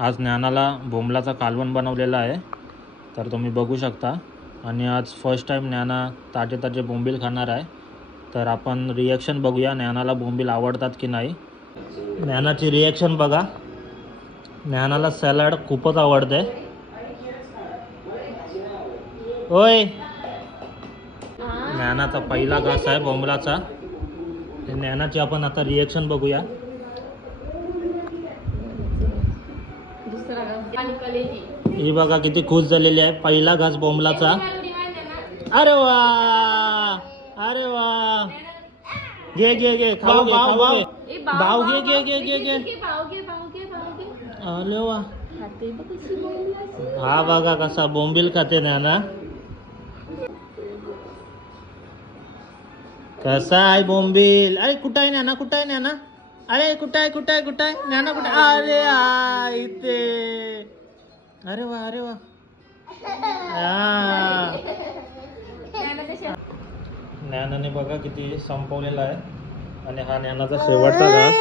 आज ज्ञानाला बोंबलाचा कालवण बनवलेला आहे, तर तुम्ही बघू शकता. आणि आज फर्स्ट टाईम ज्ञाना ताजे ताजे बोंबील खाणार आहे. तर आपण रिॲक्शन बघूया, ज्ञानाला बोंबील आवडतात की नाही. ज्ञानाची रिॲक्शन बघा. ज्ञानाला सॅलड खूपच आवडते. ओय, ज्ञानाचा पहिला घास आहे बोंबलाचा. ज्ञानाची आपण आता रिॲक्शन बघूया. ही बघा किती खुश झालेली आहे. पहिला घास बोंबलाचा. अरे वा, अरे वा. घे घे घे, खाऊ घे, खाऊ घे. भाव घे घे घे घे घे. अरे वा, हा बघा कसा बोंबील खाते ज्ञाना. कसा आहे बोंबील. अरे कुठं आहे ज्ञाना, कुठं आहे ज्ञाना. अरे कुठं आहे, कुठं आहे, कुठं आहे ज्ञाना, कुठं. अरे इथे. अरे वा, अरे वा. ज्ञानाने बघा किती संपवलेला आहे. आणि हा ज्ञानाचा शेवटचा घास.